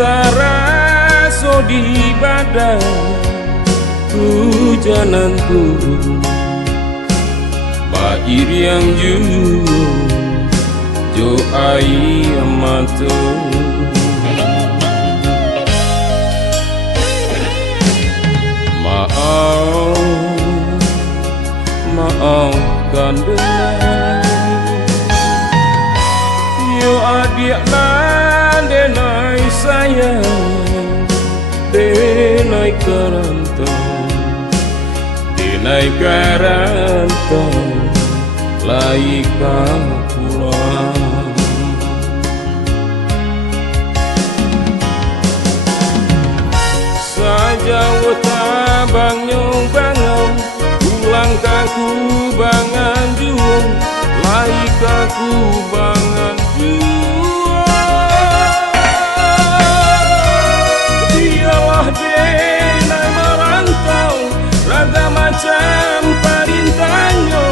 taraso di badan hujanan turun bair yang jujur jo ai amato maafkan denai yo adik nan denai sayang denai karantau laika pulang saja wata bangnyong bangong ulang kaku bangan juang laika ku bangan juang dialah denai merantau raga macam parintanyo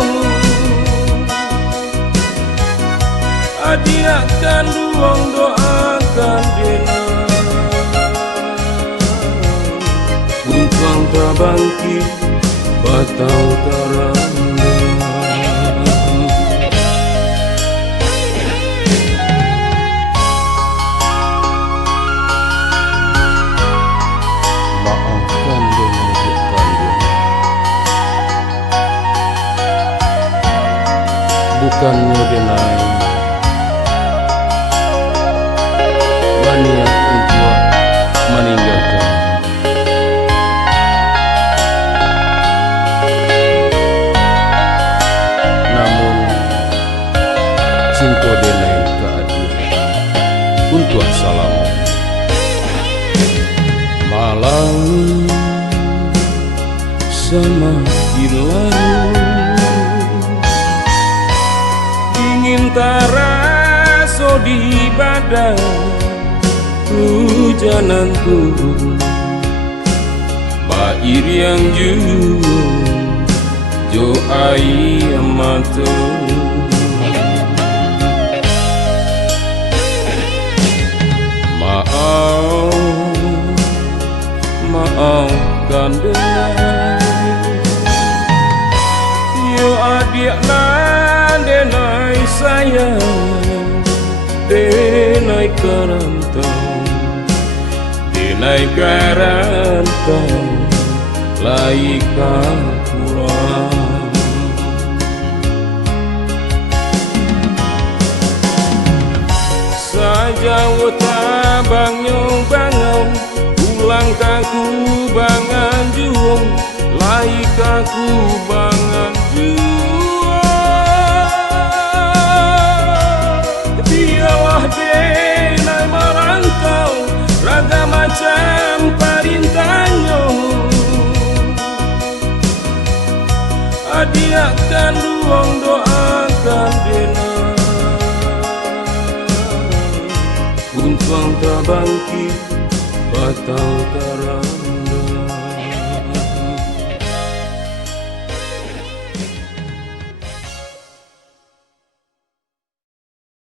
adiakan luang doakan denai Untuang tabangki batau taranda maafkan denai bukannya denai berniat untuk meninggalkan cinta denai keadilan untuk salam malam semakin larut ingin taraso di badan hujanan turun bair yang jujur jo ai amato maafkan denai yo adik nan denai sayang denai karantau laika pulang saja wata bangnyong bangong ulang kaku bangan juang laika ku bangan juang dialah denai merantau raga macam parintanyo adiakan luang doakan denai Untuang tabangki batau tarang